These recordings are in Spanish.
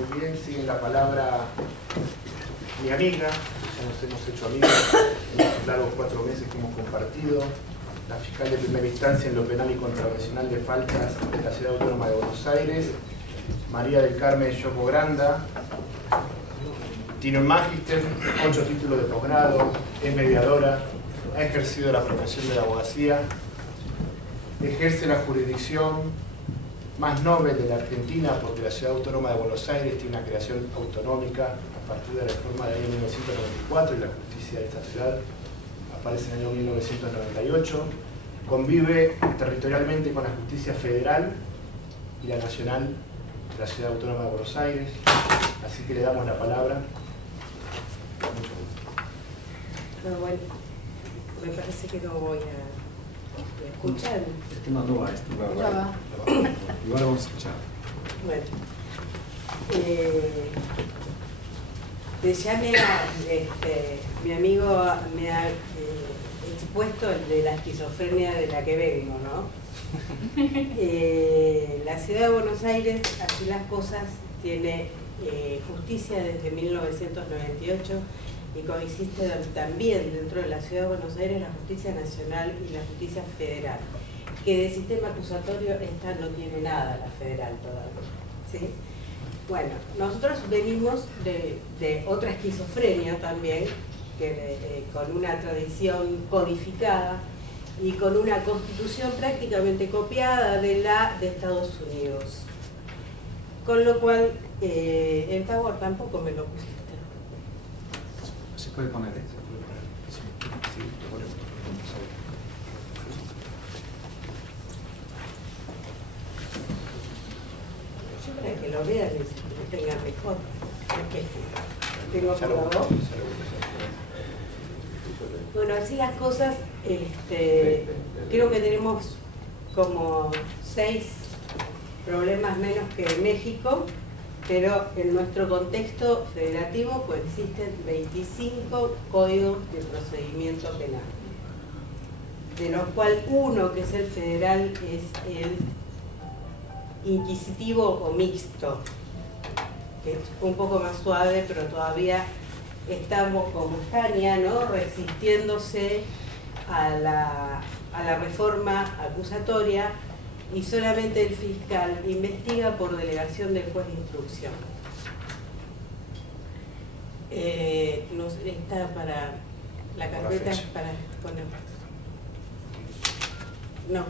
Muy bien, sigue la palabra mi amiga, ya nos hemos hecho amigos en estos largos 4 meses que hemos compartido, la fiscal de primera instancia en lo penal y contravencional de faltas de la Ciudad Autónoma de Buenos Aires, María del Carmen Yopo Granda. Tiene un magíster, 8 títulos de posgrado, es mediadora, ha ejercido la profesión de la abogacía, ejerce la jurisdicción más noble de la Argentina porque la Ciudad Autónoma de Buenos Aires tiene una creación autonómica a partir de la reforma del año 1994 y la justicia de esta ciudad aparece en el año 1998. Convive territorialmente con la justicia federal y la nacional de la Ciudad Autónoma de Buenos Aires, así que le damos la palabra. Mucho gusto. Bueno, me parece que no voy a escuchar. No va, Ya va. Igual vamos a escuchar. Bueno, mi amigo me ha expuesto de la esquizofrenia de la que vengo, ¿no? La Ciudad de Buenos Aires, así las cosas, tiene justicia desde 1998 y coexiste también dentro de la Ciudad de Buenos Aires la justicia nacional y la justicia federal, que de sistema acusatorio esta no tiene nada, la federal todavía, ¿sí? Bueno, nosotros venimos de otra esquizofrenia también, que, con una tradición codificada y con una constitución prácticamente copiada de la de Estados Unidos. Con lo cual, el Power tampoco me lo pusiste. ¿Se puede poner eso? Yo para que lo vean y lo tengan mejor. Tengo por favor. Bueno, así las cosas, creo que tenemos como 6 problemas menos que en México, pero en nuestro contexto federativo coexisten 25 códigos de procedimiento penal, de los cuales uno, que es el federal, es el inquisitivo o mixto, que es un poco más suave, pero todavía estamos como España, ¿no?, resistiéndose a la reforma acusatoria, y solamente el fiscal investiga por delegación del juez de instrucción. Está para la carpeta, para poner. No,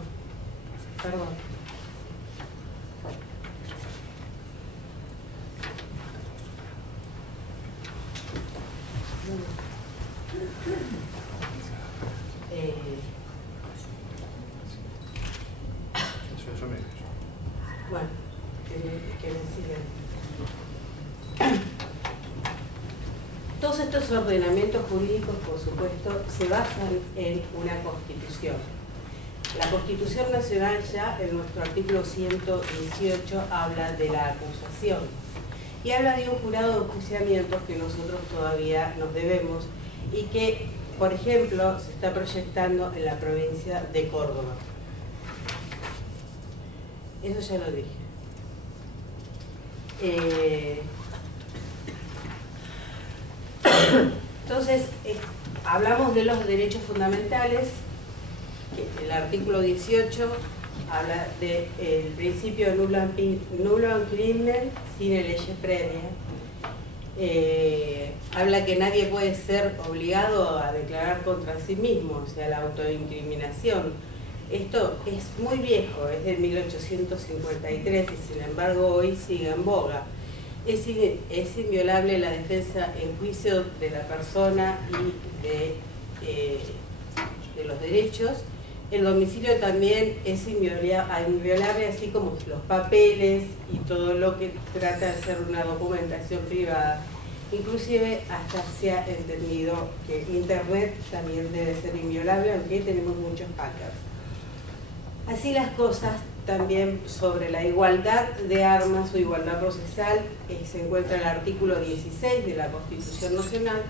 perdón. Bueno, que me sigan. Todos estos ordenamientos jurídicos, por supuesto, se basan en una constitución. La Constitución Nacional ya en nuestro artículo 118 habla de la acusación y habla de un jurado de enjuiciamientos que nosotros todavía nos debemos y que, por ejemplo, se está proyectando en la provincia de Córdoba. Eso ya lo dije. Entonces, hablamos de los derechos fundamentales, que el artículo 18 habla del principio nullo in crimen sine lege previa. Habla que nadie puede ser obligado a declarar contra sí mismo, o sea, la autoincriminación. Esto es muy viejo, es de 1853 y sin embargo hoy sigue en boga. Es inviolable la defensa en juicio de la persona y de los derechos. El domicilio también es inviolable, así como los papeles y todo lo que trata de ser una documentación privada. Inclusive hasta se ha entendido que Internet también debe ser inviolable, aunque tenemos muchos hackers. Así las cosas, también sobre la igualdad de armas o igualdad procesal, se encuentra el artículo 16 de la Constitución Nacional,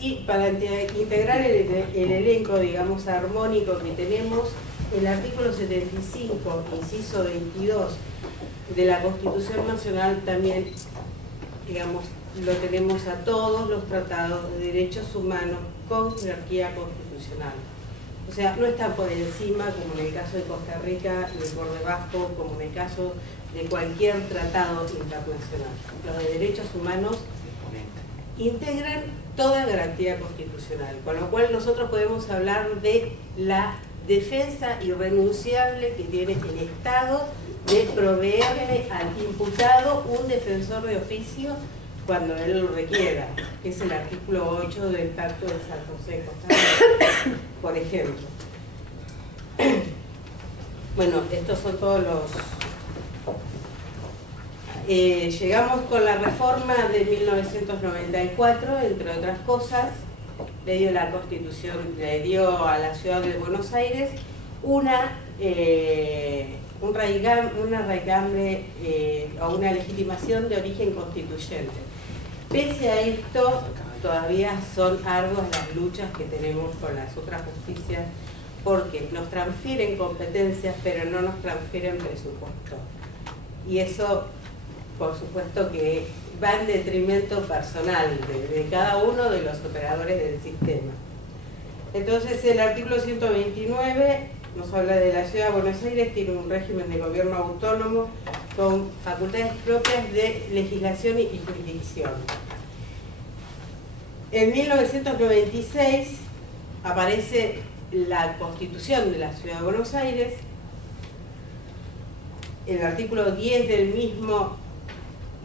y para integrar el elenco, digamos, armónico que tenemos, el artículo 75, inciso 22 de la Constitución Nacional también, digamos, lo tenemos a todos los tratados de derechos humanos con jerarquía constitucional. O sea, no están por encima, como en el caso de Costa Rica, ni por debajo, como en el caso de cualquier tratado internacional. Los de derechos humanos integran toda garantía constitucional, con lo cual nosotros podemos hablar de la defensa irrenunciable que tiene el Estado de proveerle al imputado un defensor de oficio cuando él lo requiera, que es el artículo 8 del Pacto de San José de Costa Rica, por ejemplo. Bueno, estos son todos los... llegamos con la reforma de 1994, entre otras cosas, le dio la Constitución, le dio a la ciudad de Buenos Aires una raigambre o una legitimación de origen constituyente. Pese a esto, todavía son arduas las luchas que tenemos con las otras justicias, porque nos transfieren competencias, pero no nos transfieren presupuesto. Y eso, por supuesto, que va en detrimento personal de cada uno de los operadores del sistema. Entonces, el artículo 129 nos habla de la Ciudad de Buenos Aires, tiene un régimen de gobierno autónomo con facultades propias de legislación y jurisdicción. En 1996 aparece la Constitución de la Ciudad de Buenos Aires. El artículo 10 del mismo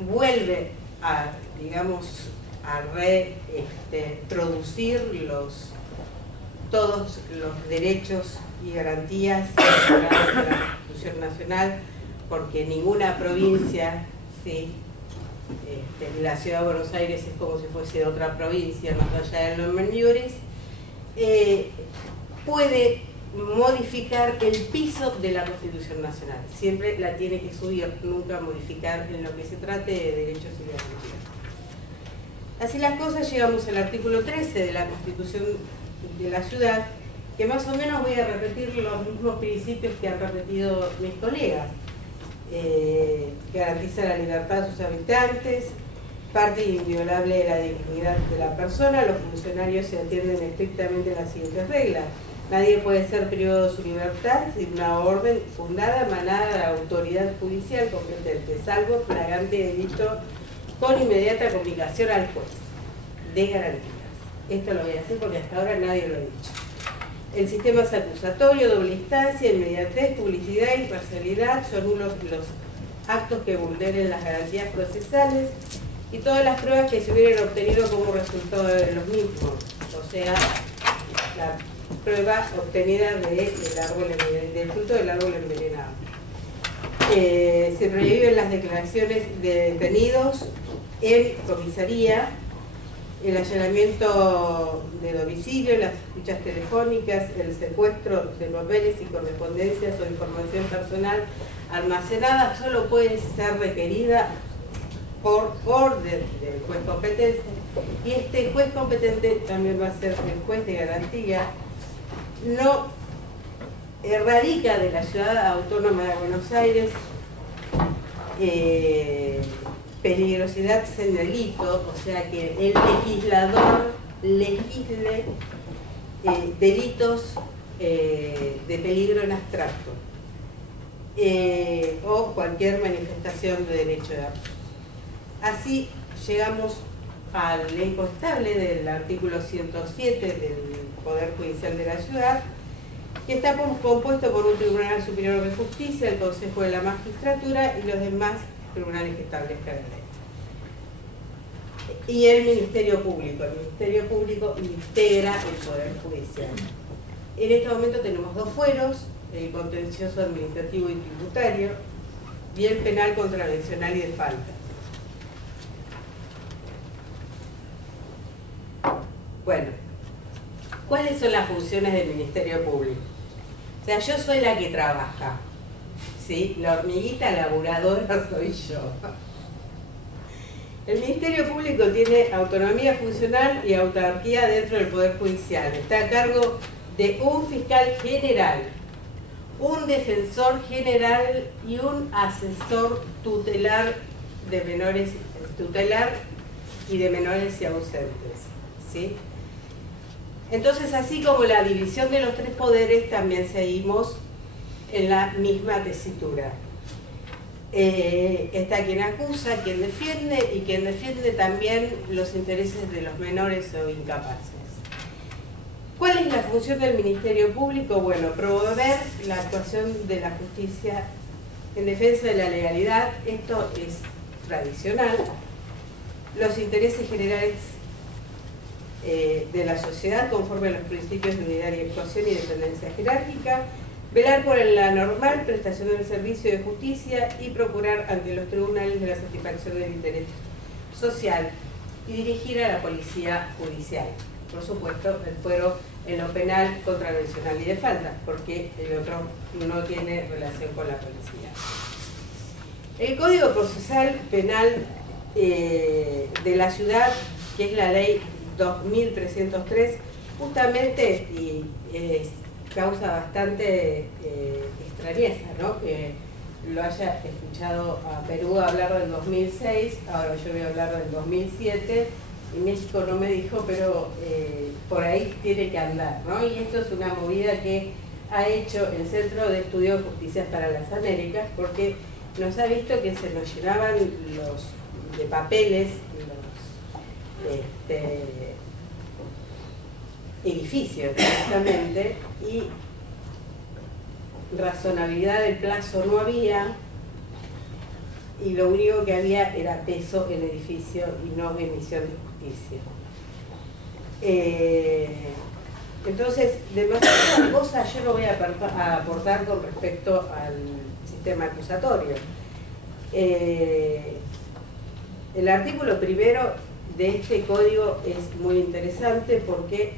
vuelve a, digamos, a reintroducir todos los derechos y garantías de la Constitución Nacional, porque ninguna provincia, ¿sí? La Ciudad de Buenos Aires es como si fuese otra provincia, más allá del nomen iuris, puede modificar el piso de la Constitución Nacional. Siempre la tiene que subir, nunca modificar en lo que se trate de derechos y garantías. Así las cosas, llegamos al artículo 13 de la Constitución de la Ciudad, que más o menos voy a repetir los mismos principios que han repetido mis colegas. Garantiza la libertad de sus habitantes, parte inviolable de la dignidad de la persona, los funcionarios se atienden estrictamente a las siguientes reglas. Nadie puede ser privado de su libertad sin una orden fundada emanada de la autoridad judicial competente, salvo flagrante delito con inmediata comunicación al juez de garantías. Esto lo voy a hacer porque hasta ahora nadie lo ha dicho. El sistema es acusatorio, doble instancia, inmediatez, publicidad e imparcialidad son nulos los actos que vulneren las garantías procesales y todas las pruebas que se hubieran obtenido como resultado de los mismos, o sea, la prueba obtenida del fruto del árbol envenenado. Se prohíben las declaraciones de detenidos en comisaría, el allanamiento de domicilio, las escuchas telefónicas, el secuestro de papeles y correspondencias o información personal almacenada solo puede ser requerida por orden del juez competente, y este juez competente también va a ser el juez de garantía. No radica de la Ciudad Autónoma de Buenos Aires, peligrosidad sin delito, o sea que el legislador legisle delitos de peligro en abstracto o cualquier manifestación de derecho de acto. Así llegamos al elenco estable del artículo 107 del Poder Judicial de la Ciudad, que está compuesto por un Tribunal Superior de Justicia, el Consejo de la Magistratura y los demás tribunales que establezcan la ley. Y el Ministerio Público. El Ministerio Público integra el Poder Judicial. En este momento tenemos dos fueros, el contencioso administrativo y tributario, y el penal contravencional y de faltas. Bueno, ¿cuáles son las funciones del Ministerio Público? O sea, yo soy la que trabaja, ¿sí? La hormiguita laburadora soy yo. El Ministerio Público tiene autonomía funcional y autarquía dentro del Poder Judicial. Está a cargo de un fiscal general, un defensor general y un asesor tutelar de menores, y de menores y ausentes, ¿sí? Entonces, así como la división de los tres poderes, también seguimos en la misma tesitura. Está quien acusa, quien defiende, y quien defiende también los intereses de los menores o incapaces. ¿Cuál es la función del Ministerio Público? Bueno, promover la actuación de la justicia en defensa de la legalidad. Esto es tradicional. Los intereses generales de la sociedad conforme a los principios de unidad y actuación y dependencia jerárquica, velar por la normal prestación del servicio de justicia y procurar ante los tribunales de la satisfacción del interés social y dirigir a la policía judicial. Por supuesto, el fuero en lo penal, contravencional y de falta, porque el otro no tiene relación con la policía. El Código Procesal Penal de la ciudad, que es la ley 2303, justamente y causa bastante extrañeza, ¿no? Que lo haya escuchado a Perú hablar del 2006, ahora yo voy a hablar del 2007, y México no me dijo, pero por ahí tiene que andar, ¿no? Y esto es una movida que ha hecho el Centro de Estudio de Justicias para las Américas, porque nos ha visto que se nos llenaban de papeles los edificios, justamente, y razonabilidad del plazo no había, y lo único que había era peso en edificio y no emisión de justicia. Entonces, demasiadas cosas yo no voy a aportar con respecto al sistema acusatorio. El artículo primero de este código es muy interesante porque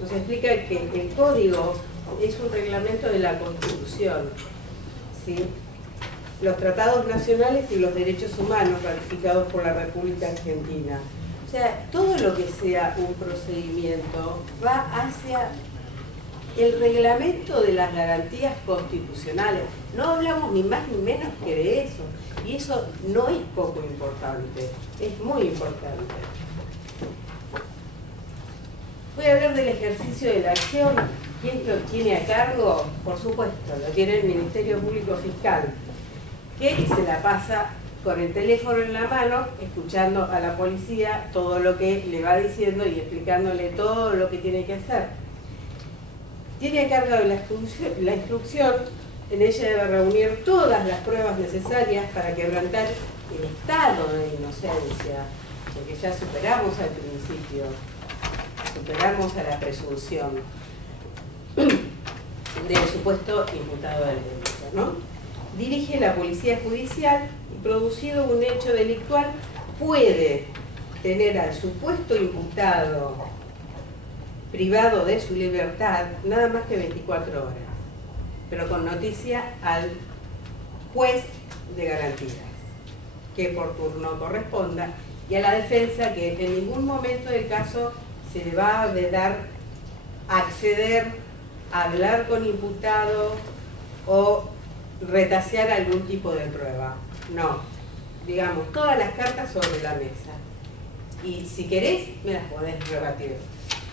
nos explica que el código es un reglamento de la Constitución, ¿sí? Los tratados nacionales y los derechos humanos ratificados por la República Argentina. O sea, todo lo que sea un procedimiento va hacia el reglamento de las garantías constitucionales. No hablamos ni más ni menos que de eso. Y eso no es poco importante, es muy importante. Voy a hablar del ejercicio de la acción. ¿Quién lo tiene a cargo? Por supuesto, lo tiene el Ministerio Público Fiscal, que se la pasa con el teléfono en la mano, escuchando a la policía todo lo que le va diciendo y explicándole todo lo que tiene que hacer. Tiene a cargo de la instrucción, en ella debe reunir todas las pruebas necesarias para quebrantar el estado de inocencia, porque ya superamos al principio, superamos a la presunción del supuesto imputado del delito, ¿no? Dirige la policía judicial y, producido un hecho delictual, puede tener al supuesto imputado privado de su libertad nada más que 24 horas, pero con noticia al juez de garantías, que por turno corresponda, y a la defensa, que en ningún momento del caso se le va a vedar acceder a hablar con imputado o retasear algún tipo de prueba. No, digamos, todas las cartas sobre la mesa. Y si querés, me las podés rebatir.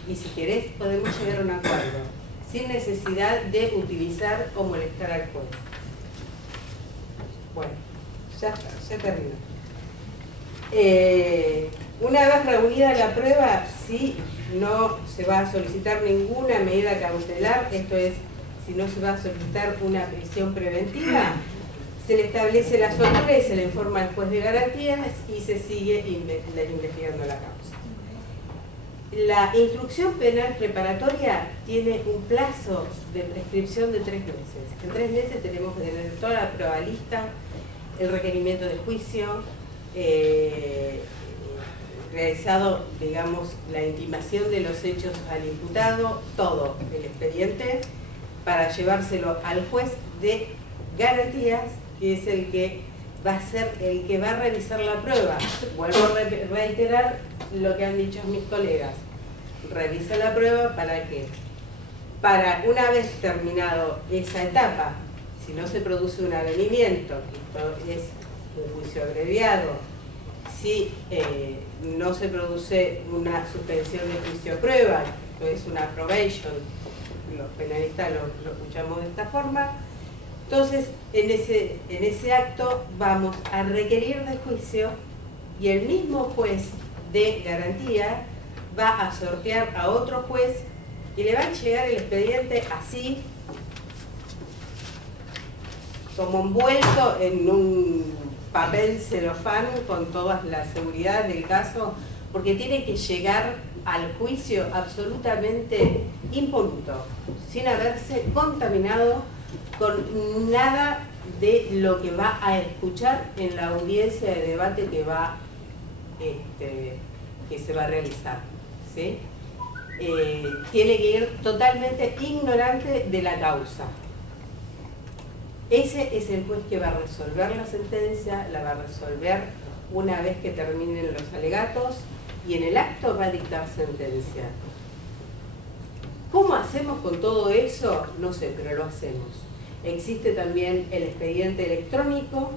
Y si querés, podemos llegar a un acuerdo, sin necesidad de utilizar o molestar al juez. Bueno, ya está, ya terminó. Una vez reunida la prueba, sí, no se va a solicitar ninguna medida cautelar, esto es, si no se va a solicitar una prisión preventiva, se le establece la soltura y se le informa al juez de garantías y se sigue investigando la causa. La instrucción penal preparatoria tiene un plazo de prescripción de 3 meses. En 3 meses tenemos que tener toda la prueba lista, el requerimiento de juicio, realizado, digamos, la intimación de los hechos al imputado, todo el expediente, para llevárselo al juez de garantías, que es el que va a ser el que va a revisar la prueba. Vuelvo a reiterar lo que han dicho mis colegas. Revisa la prueba, ¿para qué? Para, una vez terminado esa etapa si no se produce un avenimiento, que esto es un juicio abreviado, si no se produce una suspensión de juicio a prueba, esto es una probation, los penalistas lo escuchamos de esta forma, entonces en ese acto vamos a requerir de juicio y el mismo juez de garantía va a sortear a otro juez y le va a llegar el expediente así, como envuelto en un papel celofán con toda la seguridad del caso, porque tiene que llegar al juicio absolutamente impoluto, sin haberse contaminado con nada de lo que va a escuchar en la audiencia de debate que se va a realizar, ¿sí? Tiene que ir totalmente ignorante de la causa. Ese es el juez que va a resolver la sentencia, la va a resolver una vez que terminen los alegatos y en el acto va a dictar sentencia. ¿Cómo hacemos con todo eso? No sé, pero lo hacemos. Existe también el expediente electrónico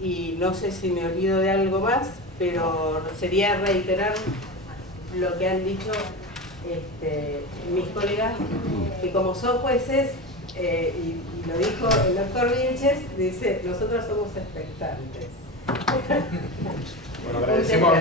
y no sé si me olvido de algo más, pero sería reiterar lo que han dicho mis colegas, que como son jueces, y lo dijo el doctor Vilches, dice, nosotros somos expectantes. Bueno, agradecemos.